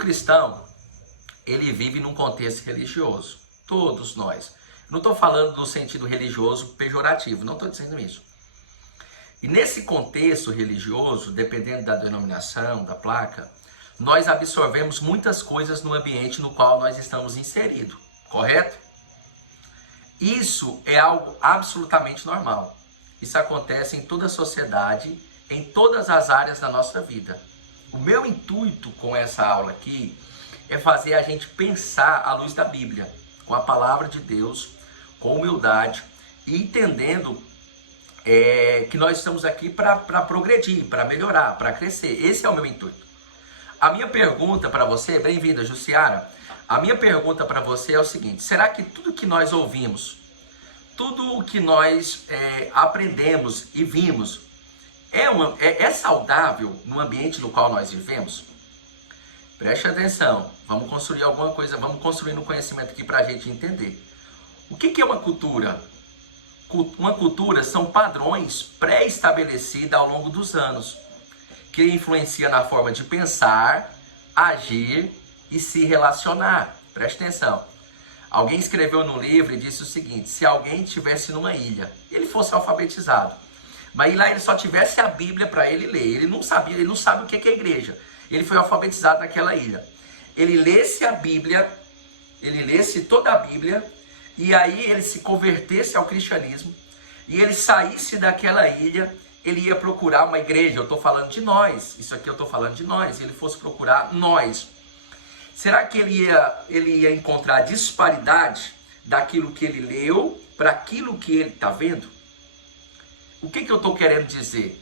cristão, ele vive num contexto religioso. Todos nós. Não estou falando no sentido religioso pejorativo, não estou dizendo isso. E nesse contexto religioso, dependendo da denominação, da placa, nós absorvemos muitas coisas no ambiente no qual nós estamos inseridos, correto? Isso é algo absolutamente normal. Isso acontece em toda a sociedade, em todas as áreas da nossa vida. O meu intuito com essa aula aqui é fazer a gente pensar à luz da Bíblia, com a palavra de Deus, com humildade e entendendo que nós estamos aqui para progredir, para melhorar, para crescer. Esse é o meu intuito. A minha pergunta para você, bem-vinda, Jussiara. A minha pergunta para você é o seguinte: será que tudo que nós ouvimos, tudo o que nós aprendemos e vimos, é saudável no ambiente no qual nós vivemos? Preste atenção, vamos construir alguma coisa, vamos construir um conhecimento aqui para a gente entender. O que é uma cultura? Uma cultura são padrões pré-estabelecidos ao longo dos anos, que influencia na forma de pensar, agir e se relacionar. Preste atenção. Alguém escreveu no livro e disse o seguinte: se alguém estivesse numa ilha, ele fosse alfabetizado, mas lá ele só tivesse a Bíblia para ele ler, ele não sabe o que é igreja, ele foi alfabetizado naquela ilha. Ele lesse a Bíblia, ele lesse toda a Bíblia, e aí ele se convertesse ao cristianismo, e ele saísse daquela ilha, ele ia procurar uma igreja. Eu estou falando de nós, isso aqui eu estou falando de nós, ele fosse procurar nós. Será que ele ia encontrar disparidade daquilo que ele leu para aquilo que ele está vendo? O que eu estou querendo dizer?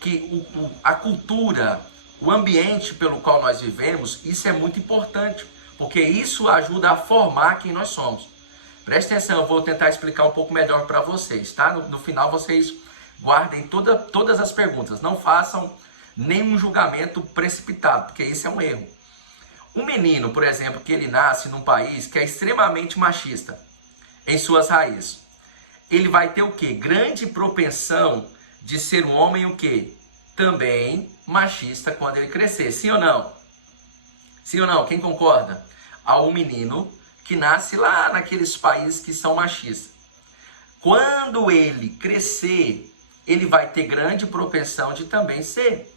Que a cultura, o ambiente pelo qual nós vivemos, isso é muito importante, porque isso ajuda a formar quem nós somos. Preste atenção, eu vou tentar explicar um pouco melhor para vocês, tá? No final vocês guardem todas as perguntas, não façam nenhum julgamento precipitado, porque isso é um erro. Um menino, por exemplo, que ele nasce num país que é extremamente machista em suas raízes, ele vai ter o quê? Grande propensão de ser um homem o quê? Também machista quando ele crescer, sim ou não? Sim ou não? Quem concorda? Há um menino que nasce lá naqueles países que são machistas. Quando ele crescer, ele vai ter grande propensão de também ser.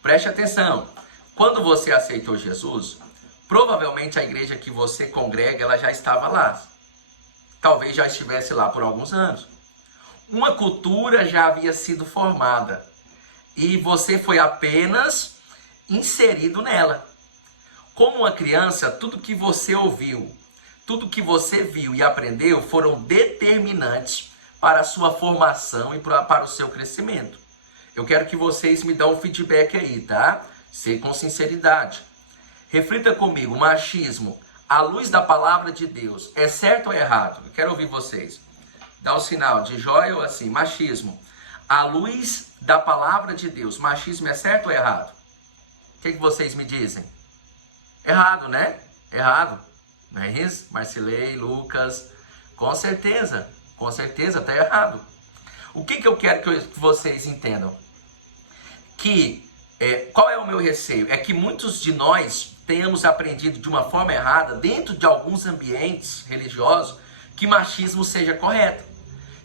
Preste atenção. Quando você aceitou Jesus, provavelmente a igreja que você congrega, ela já estava lá. Talvez já estivesse lá por alguns anos. Uma cultura já havia sido formada e você foi apenas inserido nela. Como uma criança, tudo que você ouviu, tudo que você viu e aprendeu foram determinantes para a sua formação e para o seu crescimento. Eu quero que vocês me dão um feedback aí, tá? Ser com sinceridade. Reflita comigo, machismo, à luz da palavra de Deus, é certo ou errado? Eu quero ouvir vocês. Dá o sinal de joia ou assim, machismo, à luz da palavra de Deus, machismo é certo ou errado? O que vocês me dizem? Errado, né? Errado. Não é isso? Marcilei, Lucas, com certeza está errado. O que eu quero que vocês entendam? Qual é o meu receio? É que muitos de nós tenhamos aprendido de uma forma errada, dentro de alguns ambientes religiosos, que machismo seja correto.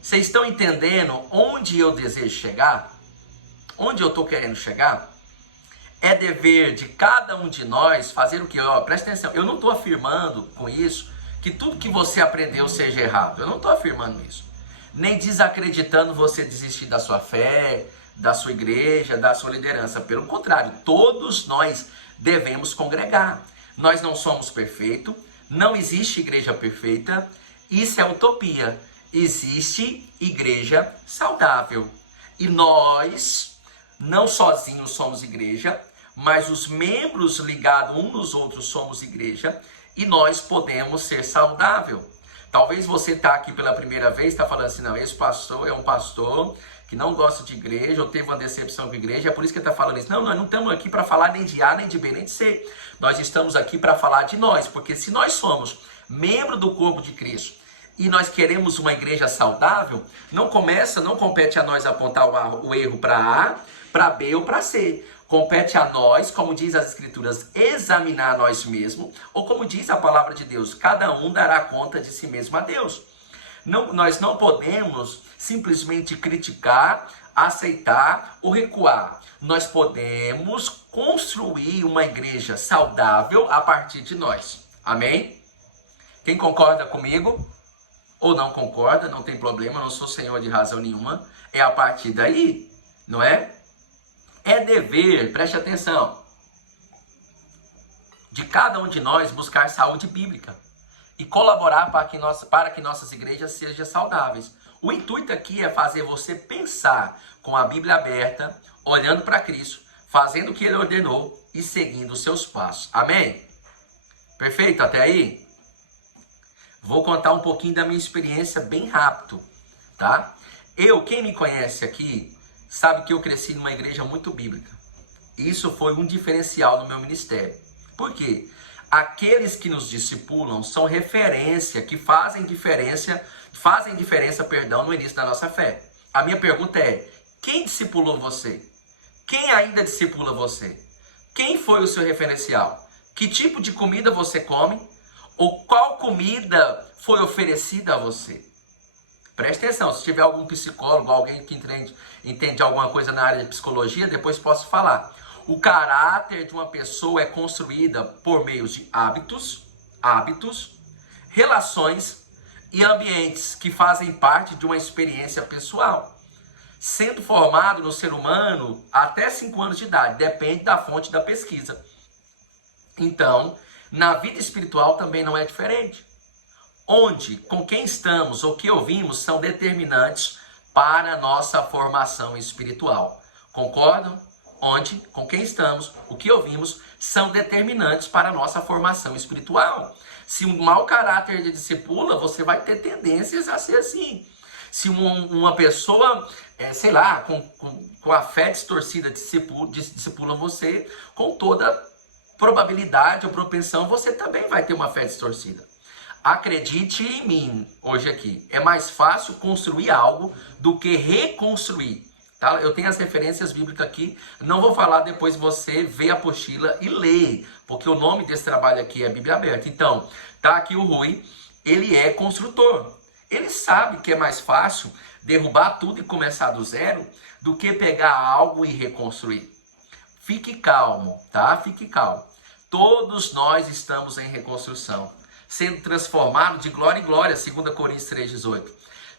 Vocês estão entendendo onde eu desejo chegar? Onde eu estou querendo chegar? É dever de cada um de nós fazer o que? Presta atenção, eu não estou afirmando com isso que tudo que você aprendeu seja errado. Eu não estou afirmando isso. Nem desacreditando você desistir da sua fé, da sua igreja, da sua liderança. Pelo contrário, todos nós devemos congregar. Nós não somos perfeitos, não existe igreja perfeita, isso é utopia. Existe igreja saudável. E nós, não sozinhos somos igreja, mas os membros ligados uns nos outros somos igreja, e nós podemos ser saudável. Talvez você está aqui pela primeira vez, está falando assim, não, esse pastor é um pastor que não gosta de igreja, ou teve uma decepção com a igreja, é por isso que ele está falando isso. Não, nós não estamos aqui para falar nem de A, nem de B, nem de C. Nós estamos aqui para falar de nós, porque se nós somos membro do corpo de Cristo, e nós queremos uma igreja saudável, não compete a nós apontar o erro para A, para B ou para C. Compete a nós, como diz as Escrituras, examinar nós mesmos, ou como diz a palavra de Deus, cada um dará conta de si mesmo a Deus. Nós não podemos simplesmente criticar, aceitar ou recuar. Nós podemos construir uma igreja saudável a partir de nós. Amém? Quem concorda comigo? Ou não concorda, não tem problema, não sou senhor de razão nenhuma. É a partir daí, não é? É dever, preste atenção, de cada um de nós buscar saúde bíblica e colaborar para que nossas igrejas sejam saudáveis. O intuito aqui é fazer você pensar com a Bíblia aberta, olhando para Cristo, fazendo o que Ele ordenou e seguindo os seus passos. Amém? Perfeito até aí? Vou contar um pouquinho da minha experiência bem rápido, tá? Quem me conhece aqui, sabe que eu cresci numa igreja muito bíblica. Isso foi um diferencial no meu ministério. Por quê? Aqueles que nos discipulam são referência, que fazem diferença, no início da nossa fé. A minha pergunta é, quem discipulou você? Quem ainda discipula você? Quem foi o seu referencial? Que tipo de comida você come? Ou qual comida foi oferecida a você? Preste atenção, se tiver algum psicólogo, alguém que entende alguma coisa na área de psicologia, depois posso falar. O caráter de uma pessoa é construída por meio de hábitos, relações e ambientes que fazem parte de uma experiência pessoal. Sendo formado no ser humano até 5 anos de idade, depende da fonte da pesquisa. Então, na vida espiritual também não é diferente. Onde, com quem estamos ou que ouvimos são determinantes para a nossa formação espiritual. Concordam? Onde, com quem estamos, o que ouvimos são determinantes para a nossa formação espiritual. Se um mau caráter de discipula, você vai ter tendências a ser assim. Se uma pessoa, com a fé distorcida discipula você, com toda probabilidade ou propensão, você também vai ter uma fé distorcida. Acredite em mim, hoje aqui, é mais fácil construir algo do que reconstruir. Tá? Eu tenho as referências bíblicas aqui, não vou falar, depois você vê a apostila e lê, porque o nome desse trabalho aqui é Bíblia Aberta. Então, tá aqui o Rui, ele é construtor. Ele sabe que é mais fácil derrubar tudo e começar do zero do que pegar algo e reconstruir. Fique calmo, tá? Fique calmo. Todos nós estamos em reconstrução, sendo transformado de glória em glória, 2 Coríntios 3,18.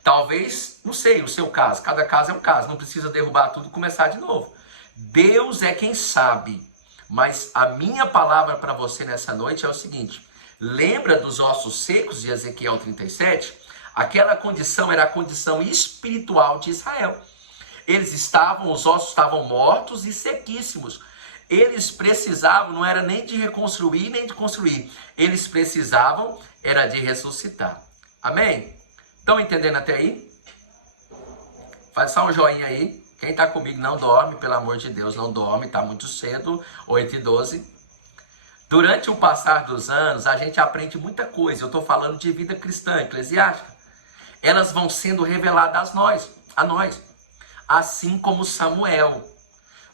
Talvez, não sei, o seu caso, cada caso é um caso, não precisa derrubar tudo e começar de novo. Deus é quem sabe, mas a minha palavra para você nessa noite é o seguinte, lembra dos ossos secos de Ezequiel 37? Aquela condição era a condição espiritual de Israel. Os ossos estavam mortos e sequíssimos. Eles precisavam, não era nem de reconstruir, nem de construir. Eles precisavam, era de ressuscitar. Amém? Estão entendendo até aí? Faz só um joinha aí. Quem está comigo não dorme, pelo amor de Deus, não dorme. Está muito cedo, 8h12. Durante o passar dos anos, a gente aprende muita coisa. Eu estou falando de vida cristã, eclesiástica. Elas vão sendo reveladas a nós. Assim como Samuel.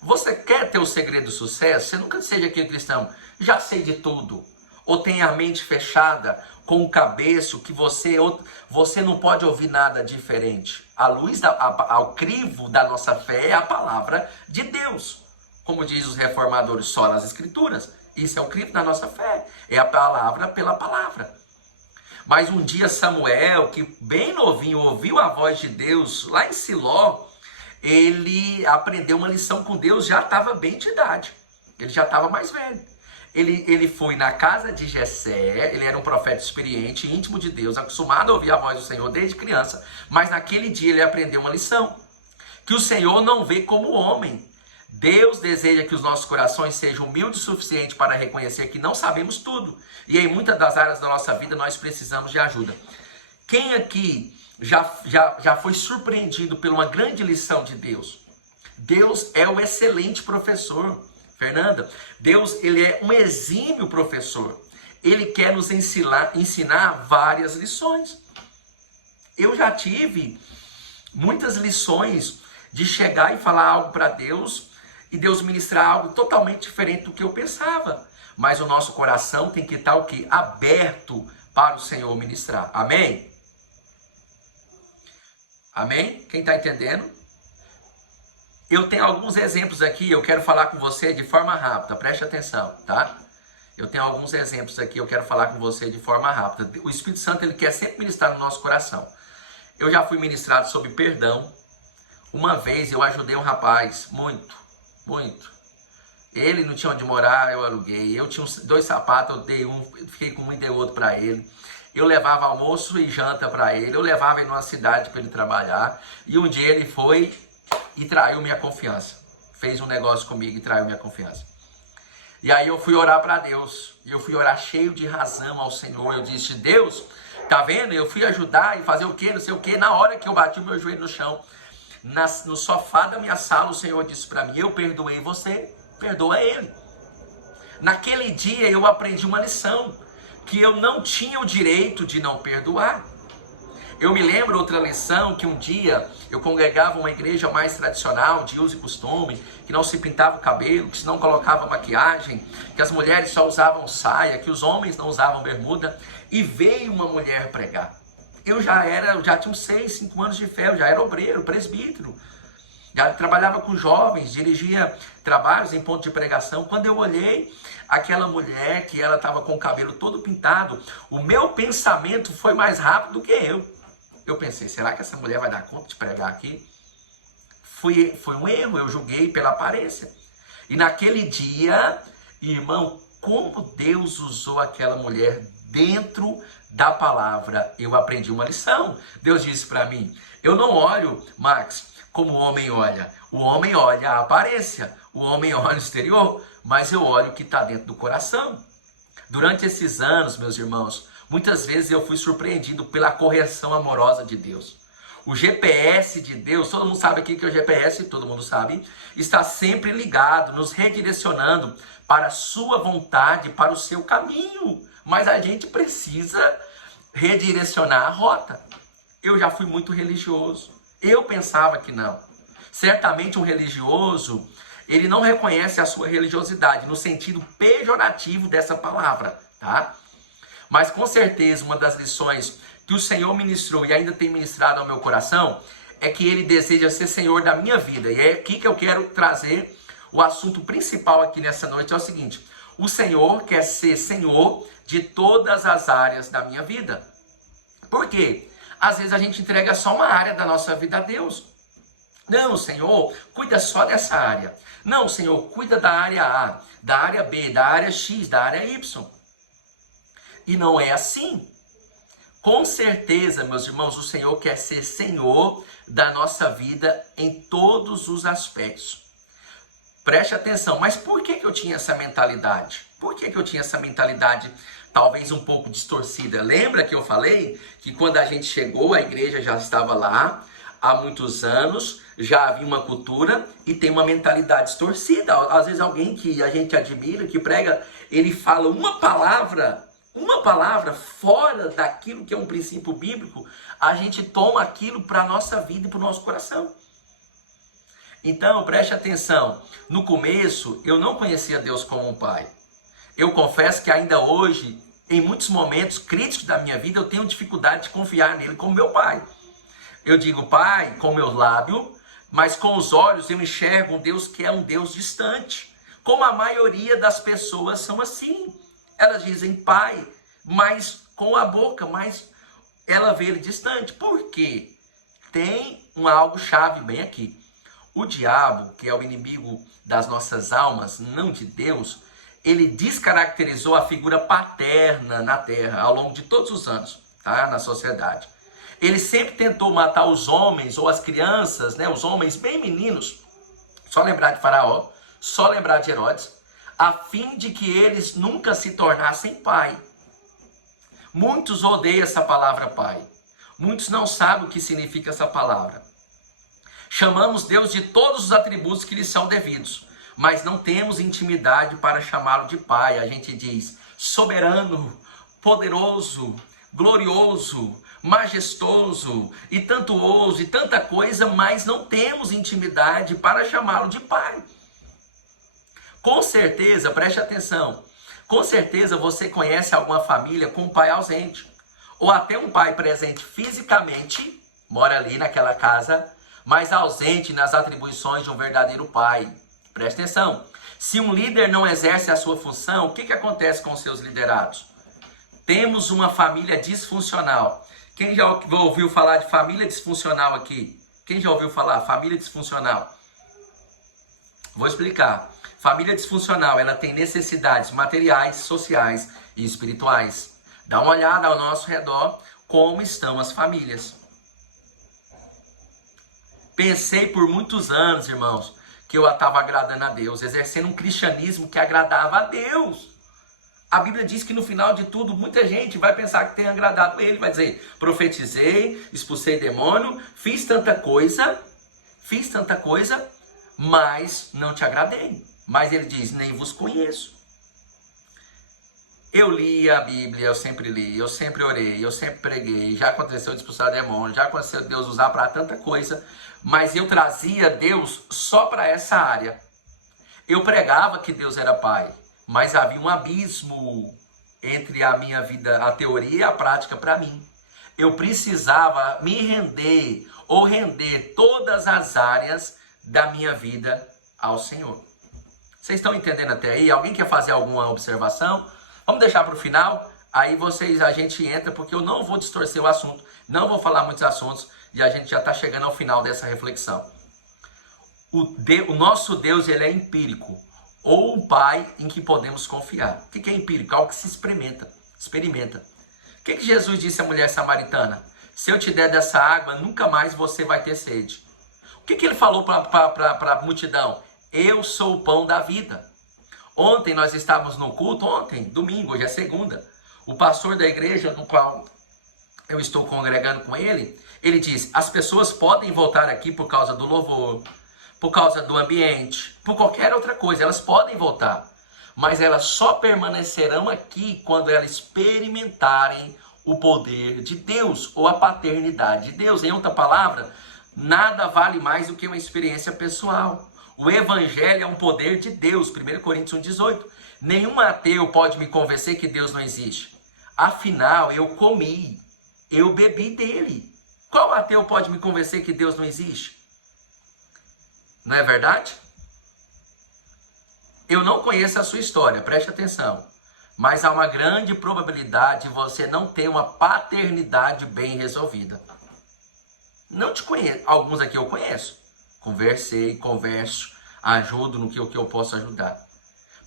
Você quer ter o segredo do sucesso? Você nunca seja aquele cristão, já sei de tudo. Ou tem a mente fechada, com o cabeço, que você não pode ouvir nada diferente. A luz, ao crivo da nossa fé é a palavra de Deus. Como diz os reformadores, só nas Escrituras. Isso é o crivo da nossa fé. É a palavra pela palavra. Mas um dia Samuel, que bem novinho, ouviu a voz de Deus lá em Siló, ele aprendeu uma lição com Deus, já estava bem de idade. Ele já estava mais velho. Ele foi na casa de Jessé, ele era um profeta experiente, íntimo de Deus, acostumado a ouvir a voz do Senhor desde criança, mas naquele dia ele aprendeu uma lição, que o Senhor não vê como homem. Deus deseja que os nossos corações sejam humildes o suficiente para reconhecer que não sabemos tudo. E em muitas das áreas da nossa vida nós precisamos de ajuda. Quem aqui já foi surpreendido por uma grande lição de Deus? Deus é um excelente professor, Fernanda. Deus, ele é um exímio professor. Ele quer nos ensinar várias lições. Eu já tive muitas lições de chegar e falar algo para Deus e Deus ministrar algo totalmente diferente do que eu pensava. Mas o nosso coração tem que estar o quê? Aberto para o Senhor ministrar. Amém? Amém? Quem está entendendo? Eu tenho alguns exemplos aqui, eu quero falar com você de forma rápida, preste atenção, tá? Eu tenho alguns exemplos aqui, eu quero falar com você de forma rápida. O Espírito Santo, ele quer sempre ministrar no nosso coração. Eu já fui ministrado sobre perdão. Uma vez eu ajudei um rapaz, muito. Ele não tinha onde morar, eu aluguei. Eu tinha 2 sapatos, eu dei um, fiquei com um e dei outro para ele. Eu levava almoço e janta para ele. Eu levava ele numa cidade para ele trabalhar. E um dia ele foi e traiu minha confiança. Fez um negócio comigo e traiu minha confiança. E aí eu fui orar para Deus. E eu fui orar cheio de razão ao Senhor. Eu disse, Deus, tá vendo? Eu fui ajudar e fazer o quê? Não sei o quê. Na hora que eu bati o meu joelho no chão, no sofá da minha sala, o Senhor disse para mim, eu perdoei você, perdoa ele. Naquele dia eu aprendi uma lição, que eu não tinha o direito de não perdoar. Eu me lembro outra lição, que um dia eu congregava uma igreja mais tradicional, de uso e costume, que não se pintava o cabelo, que não colocava maquiagem, que as mulheres só usavam saia, que os homens não usavam bermuda, e veio uma mulher pregar. Eu já tinha uns 6, 5 anos de fé, eu já era obreiro, presbítero. Já trabalhava com jovens, dirigia trabalhos em ponto de pregação. Quando eu olhei aquela mulher, que ela estava com o cabelo todo pintado, o meu pensamento foi mais rápido do que eu. Eu pensei, será que essa mulher vai dar conta de pregar aqui? Foi um erro, eu julguei pela aparência. E naquele dia, irmão, como Deus usou aquela mulher dentro da palavra, eu aprendi uma lição. Deus disse para mim, eu não olho, Max, como o homem olha. O homem olha a aparência, o homem olha o exterior, mas eu olho o que está dentro do coração. Durante esses anos, meus irmãos, muitas vezes eu fui surpreendido pela correção amorosa de Deus. O GPS de Deus, todo mundo sabe aqui que o GPS, todo mundo sabe, está sempre ligado, nos redirecionando para a sua vontade, para o seu caminho. Mas a gente precisa redirecionar a rota. Eu já fui muito religioso. Eu pensava que não. Certamente um religioso, ele não reconhece a sua religiosidade no sentido pejorativo dessa palavra, tá? Mas com certeza uma das lições que o Senhor ministrou e ainda tem ministrado ao meu coração é que Ele deseja ser Senhor da minha vida. E é aqui que eu quero trazer o assunto principal aqui nessa noite, é o seguinte: o Senhor quer ser Senhor de todas as áreas da minha vida. Por quê? Às vezes a gente entrega só uma área da nossa vida a Deus. Não, Senhor, cuida só dessa área. Não, Senhor, cuida da área A, da área B, da área X, da área Y. E não é assim. Com certeza, meus irmãos, o Senhor quer ser Senhor da nossa vida em todos os aspectos. Preste atenção, mas por que eu tinha essa mentalidade? Por que eu tinha essa mentalidade talvez um pouco distorcida? Lembra que eu falei que quando a gente chegou, a igreja já estava lá há muitos anos, já havia uma cultura e tem uma mentalidade distorcida. Às vezes alguém que a gente admira, que prega, ele fala uma palavra fora daquilo que é um princípio bíblico, a gente toma aquilo para a nossa vida e para o nosso coração. Então, preste atenção, no começo eu não conhecia Deus como um pai. Eu confesso que ainda hoje, em muitos momentos críticos da minha vida, eu tenho dificuldade de confiar nele como meu pai. Eu digo pai com meu lábio, mas com os olhos eu enxergo um Deus que é um Deus distante. Como a maioria das pessoas são assim. Elas dizem pai, mas com a boca, mas ela vê ele distante. Por quê? Tem algo chave bem aqui. O diabo, que é o inimigo das nossas almas, não de Deus, ele descaracterizou a figura paterna na terra ao longo de todos os anos, tá? Na sociedade. Ele sempre tentou matar os homens ou as crianças, né? Os homens bem meninos, só lembrar de Faraó, só lembrar de Herodes, a fim de que eles nunca se tornassem pai. Muitos odeiam essa palavra pai. Muitos não sabem o que significa essa palavra. Chamamos Deus de todos os atributos que lhe são devidos, mas não temos intimidade para chamá-lo de pai. A gente diz soberano, poderoso, glorioso, majestoso e tanto ouso e tanta coisa, mas não temos intimidade para chamá-lo de pai. Com certeza, preste atenção, com certeza você conhece alguma família com um pai ausente, ou até um pai presente fisicamente, mora ali naquela casa, mas ausente nas atribuições de um verdadeiro pai. Preste atenção, se um líder não exerce a sua função, o que acontece com os seus liderados? Temos uma família disfuncional. Quem já ouviu falar de família disfuncional aqui? Quem já ouviu falar? Família disfuncional. Vou explicar. Família disfuncional, ela tem necessidades materiais, sociais e espirituais. Dá uma olhada ao nosso redor, como estão as famílias. Pensei por muitos anos, irmãos, que eu estava agradando a Deus, exercendo um cristianismo que agradava a Deus. A Bíblia diz que no final de tudo, muita gente vai pensar que tem agradado a Ele. Vai dizer, profetizei, expulsei demônio, fiz tanta coisa, mas não te agradei. Mas Ele diz, nem vos conheço. Eu li a Bíblia, eu sempre li, eu sempre orei, eu sempre preguei. Já aconteceu de expulsar demônio, já aconteceu de Deus usar para tanta coisa. Mas eu trazia Deus só para essa área. Eu pregava que Deus era Pai. Mas havia um abismo entre a minha vida, a teoria e a prática para mim. Eu precisava me render ou render todas as áreas da minha vida ao Senhor. Vocês estão entendendo até aí? Alguém quer fazer alguma observação? Vamos deixar para o final, aí a gente entra, porque eu não vou distorcer o assunto, não vou falar muitos assuntos, e a gente já está chegando ao final dessa reflexão. O nosso Deus, ele é empírico, ou um pai em que podemos confiar. O que é empírico? Algo que se experimenta. O que Jesus disse à mulher samaritana? Se eu te der dessa água, nunca mais você vai ter sede. O que ele falou para a multidão? Eu sou o pão da vida. Ontem nós estávamos no culto, domingo, hoje é segunda. O pastor da igreja no qual eu estou congregando com ele, ele diz, as pessoas podem voltar aqui por causa do louvor, por causa do ambiente, por qualquer outra coisa, elas podem voltar. Mas elas só permanecerão aqui quando elas experimentarem o poder de Deus ou a paternidade de Deus. Em outra palavra, nada vale mais do que uma experiência pessoal. O evangelho é um poder de Deus, 1 Coríntios 1,18. Nenhum ateu pode me convencer que Deus não existe. Afinal, eu comi, eu bebi dele. Qual ateu pode me convencer que Deus não existe? Não é verdade? Eu não conheço a sua história, preste atenção. Mas há uma grande probabilidade de você não ter uma paternidade bem resolvida. Não te conheço. Alguns aqui eu conheço. Converso, ajudo no que eu posso ajudar.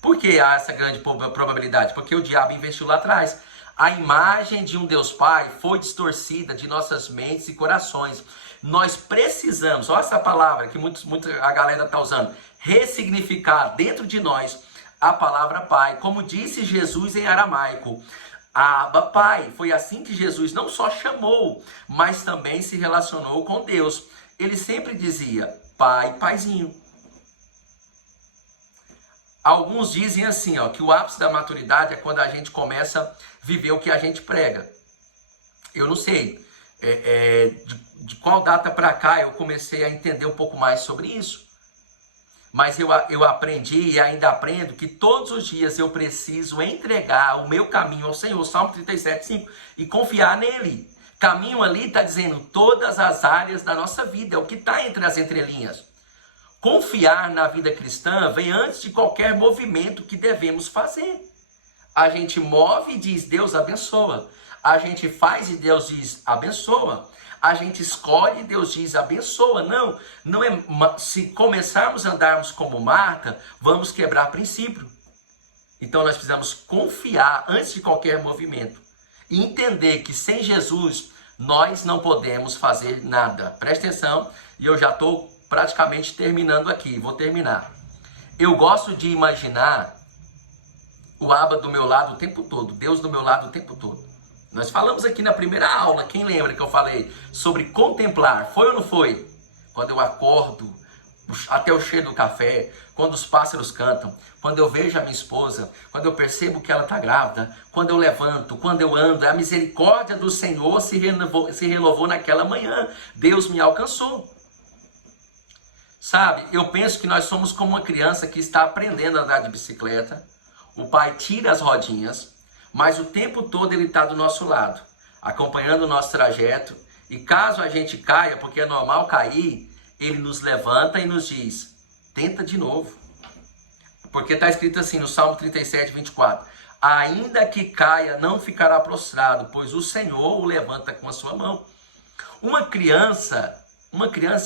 Por que há essa grande probabilidade? Porque o diabo investiu lá atrás. A imagem de um Deus Pai foi distorcida de nossas mentes e corações. Nós precisamos, olha essa palavra que a galera está usando, ressignificar dentro de nós a palavra Pai. Como disse Jesus em aramaico, Abba Pai. Foi assim que Jesus não só chamou, mas também se relacionou com Deus. Ele sempre dizia, Pai, Paizinho. Alguns dizem assim, que o ápice da maturidade é quando a gente começa a viver o que a gente prega. Eu não sei de qual data para cá eu comecei a entender um pouco mais sobre isso. Mas eu aprendi e ainda aprendo que todos os dias eu preciso entregar o meu caminho ao Senhor, Salmo 37:5, e confiar nele. Caminho ali está dizendo todas as áreas da nossa vida, é o que está entre as entrelinhas. Confiar na vida cristã vem antes de qualquer movimento que devemos fazer. A gente move e diz, Deus abençoa. A gente faz e Deus diz, abençoa. A gente escolhe e Deus diz, abençoa. Não é. Se começarmos a andarmos como Marta, vamos quebrar princípio. Então nós precisamos confiar antes de qualquer movimento. E entender que sem Jesus nós não podemos fazer nada. Presta atenção, e eu já estou praticamente terminando aqui, vou terminar. Eu gosto de imaginar o Abba do meu lado o tempo todo, Deus do meu lado o tempo todo. Nós falamos aqui na primeira aula, quem lembra que eu falei sobre contemplar, foi ou não foi? Quando eu acordo, até o cheiro do café, quando os pássaros cantam, quando eu vejo a minha esposa, quando eu percebo que ela está grávida, quando eu levanto, quando eu ando, a misericórdia do Senhor se renovou naquela manhã, Deus me alcançou. Sabe, eu penso que nós somos como uma criança que está aprendendo a andar de bicicleta. O pai tira as rodinhas, mas o tempo todo ele está do nosso lado, acompanhando o nosso trajeto. E caso a gente caia, porque é normal cair, ele nos levanta e nos diz, tenta de novo. Porque está escrito assim no Salmo 37, 24. Ainda que caia, não ficará prostrado, pois o Senhor o levanta com a sua mão. Uma criança,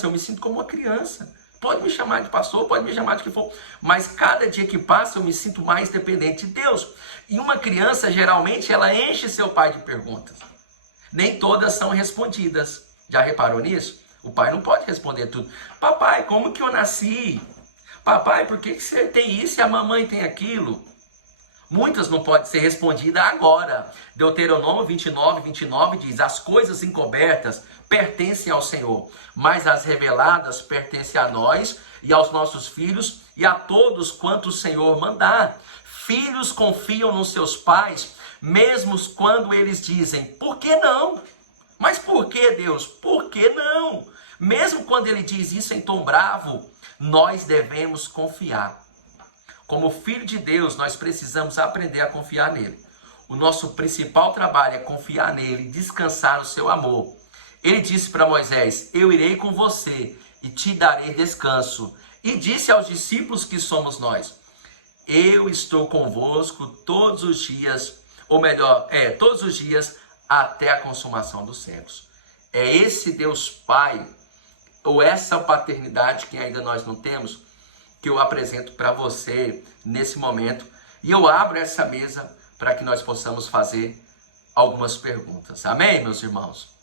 eu me sinto como uma criança. Pode me chamar de pastor, pode me chamar de que for. Mas cada dia que passa eu me sinto mais dependente de Deus. E uma criança, geralmente, ela enche seu pai de perguntas. Nem todas são respondidas. Já reparou nisso? O pai não pode responder tudo. Papai, como que eu nasci? Papai, por que você tem isso e a mamãe tem aquilo? Muitas não podem ser respondidas agora. Deuteronômio 29, 29 diz, as coisas encobertas pertencem ao Senhor, mas as reveladas pertencem a nós e aos nossos filhos e a todos quanto o Senhor mandar. Filhos confiam nos seus pais, mesmo quando eles dizem, por que não? Mas por que, Deus? Por que não? Mesmo quando ele diz isso em tom bravo, nós devemos confiar. Como filho de Deus, nós precisamos aprender a confiar nele. O nosso principal trabalho é confiar nele, descansar no seu amor. Ele disse para Moisés, eu irei com você e te darei descanso. E disse aos discípulos que somos nós, eu estou convosco todos os dias, ou melhor, todos os dias até a consumação dos séculos. É esse Deus Pai, ou essa paternidade que ainda nós não temos, que eu apresento para você nesse momento. E eu abro essa mesa para que nós possamos fazer algumas perguntas. Amém, meus irmãos?